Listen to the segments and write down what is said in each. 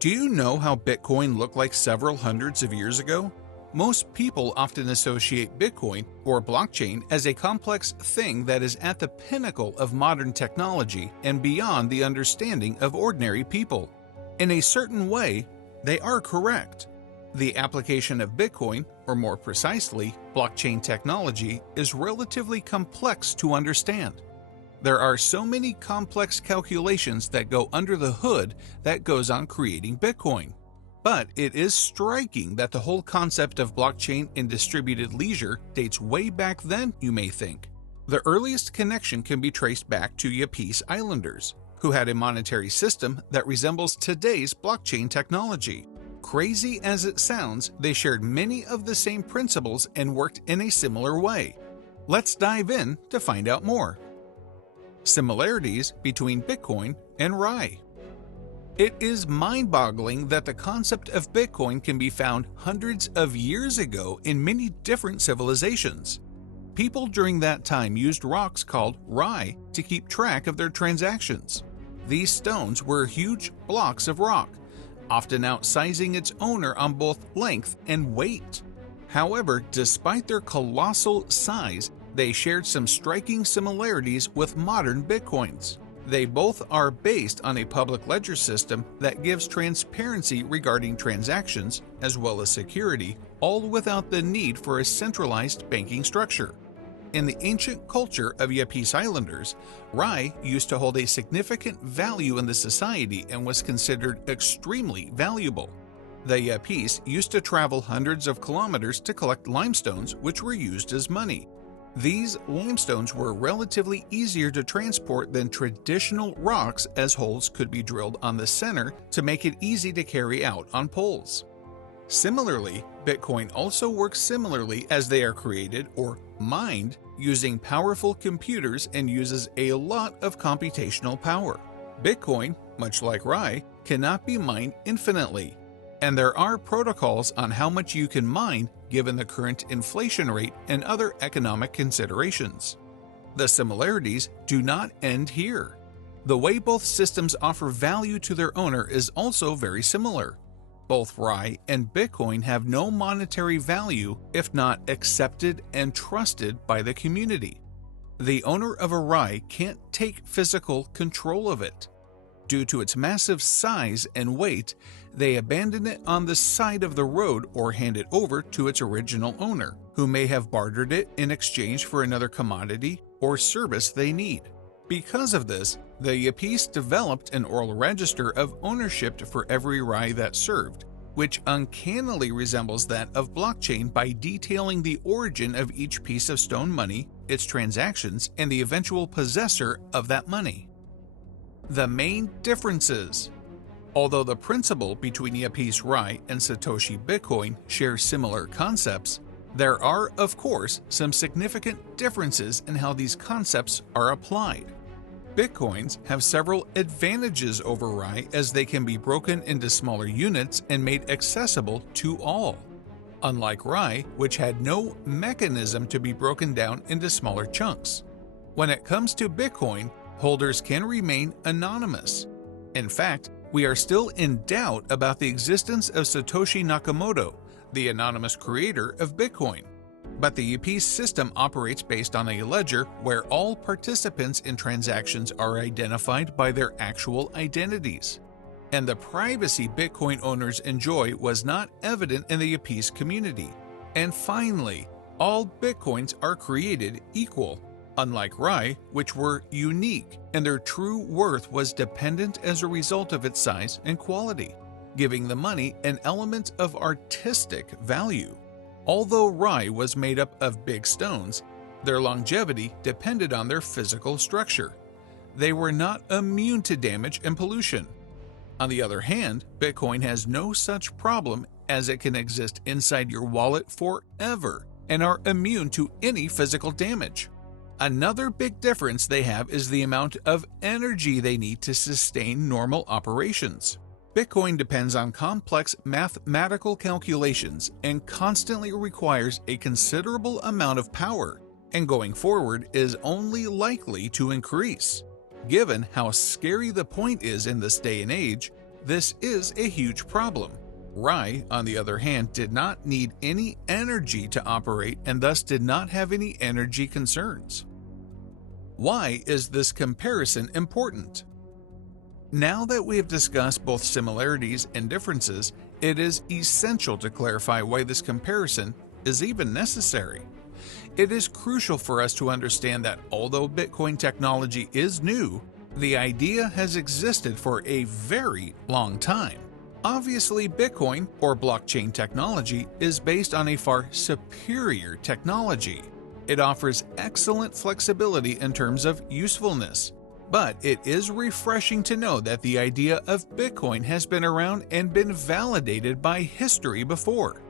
Do you know how Bitcoin looked like several hundreds of years ago? Most people often associate Bitcoin or blockchain as a complex thing that is at the pinnacle of modern technology and beyond the understanding of ordinary people. In a certain way, they are correct. The application of Bitcoin, or more precisely, blockchain technology, is relatively complex to understand. There are so many complex calculations that go under the hood that goes on creating Bitcoin. But it is striking that the whole concept of blockchain and distributed ledger dates way back then, you may think. The earliest connection can be traced back to Yapese Islanders, who had a monetary system that resembles today's blockchain technology. Crazy as it sounds, they shared many of the same principles and worked in a similar way. Let's dive in to find out more. Similarities between Bitcoin and Rye. It is mind-boggling that the concept of Bitcoin can be found hundreds of years ago in many different civilizations. People during that time used rocks called Rye to keep track of their transactions. These stones were huge blocks of rock, often outsizing its owner on both length and weight. However, despite their colossal size, they shared some striking similarities with modern Bitcoins. They both are based on a public ledger system that gives transparency regarding transactions as well as security, all without the need for a centralized banking structure. In the ancient culture of Yapese Islanders, Rye used to hold a significant value in the society and was considered extremely valuable. The Yapese used to travel hundreds of kilometers to collect limestones, which were used as money. These limestones were relatively easier to transport than traditional rocks, as holes could be drilled on the center to make it easy to carry out on poles. Similarly, Bitcoin also works similarly, as they are created or mined using powerful computers and uses a lot of computational power. Bitcoin, much like Rye, cannot be mined infinitely, and there are protocols on how much you can mine given the current inflation rate and other economic considerations. The similarities do not end here. The way both systems offer value to their owner is also very similar. Both Rye and Bitcoin have no monetary value if not accepted and trusted by the community. The owner of a Rye can't take physical control of it. Due to its massive size and weight, they abandon it on the side of the road or hand it over to its original owner, who may have bartered it in exchange for another commodity or service they need. Because of this, the Yapese developed an oral register of ownership for every Rye that served, which uncannily resembles that of blockchain by detailing the origin of each piece of stone money, its transactions, and the eventual possessor of that money. The main differences. Although the principle between Yapese Rye and Satoshi Bitcoin share similar concepts, there are, of course, some significant differences in how these concepts are applied. Bitcoins have several advantages over Rye, as they can be broken into smaller units and made accessible to all. Unlike Rye, which had no mechanism to be broken down into smaller chunks. When it comes to Bitcoin, holders can remain anonymous. In fact, we are still in doubt about the existence of Satoshi Nakamoto, the anonymous creator of Bitcoin. But the Yapese system operates based on a ledger where all participants in transactions are identified by their actual identities. And the privacy Bitcoin owners enjoy was not evident in the Yapese community. And finally, all Bitcoins are created equal, unlike Rye, which were unique, and their true worth was dependent as a result of its size and quality, giving the money an element of artistic value. Although Rye was made up of big stones, their longevity depended on their physical structure. They were not immune to damage and pollution. On the other hand, Bitcoin has no such problem, as it can exist inside your wallet forever and are immune to any physical damage. Another big difference they have is the amount of energy they need to sustain normal operations. Bitcoin depends on complex mathematical calculations and constantly requires a considerable amount of power, and going forward is only likely to increase. Given how scary the point is in this day and age, This is a huge problem. Rye, on the other hand, did not need any energy to operate and thus did not have any energy concerns. Why is this comparison important? Now that we have discussed both similarities and differences, it is essential to clarify why this comparison is even necessary. It is crucial for us to understand that although Bitcoin technology is new, the idea has existed for a very long time. Obviously, Bitcoin, or blockchain technology, is based on a far superior technology. It offers excellent flexibility in terms of usefulness. But it is refreshing to know that the idea of Bitcoin has been around and been validated by history before.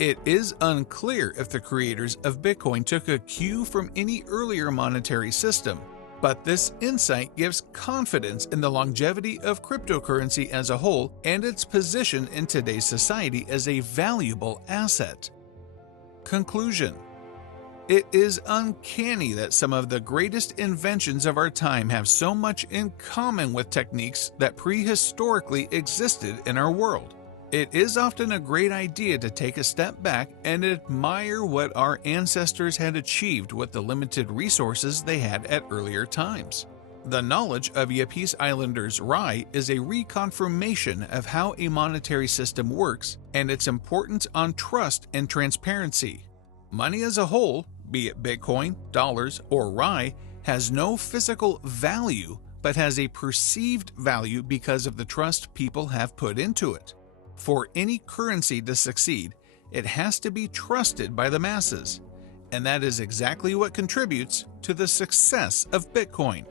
It is unclear if the creators of Bitcoin took a cue from any earlier monetary system, but this insight gives confidence in the longevity of cryptocurrency as a whole and its position in today's society as a valuable asset. Conclusion: it is uncanny that some of the greatest inventions of our time have so much in common with techniques that prehistorically existed in our world. It is often a great idea to take a step back and admire what our ancestors had achieved with the limited resources they had at earlier times. The knowledge of Yapese Islanders' Rye is a reconfirmation of how a monetary system works and its importance on trust and transparency. Money as a whole, be it Bitcoin, dollars, or Rye, has no physical value but has a perceived value because of the trust people have put into it. For any currency to succeed, it has to be trusted by the masses, and that is exactly what contributes to the success of Bitcoin.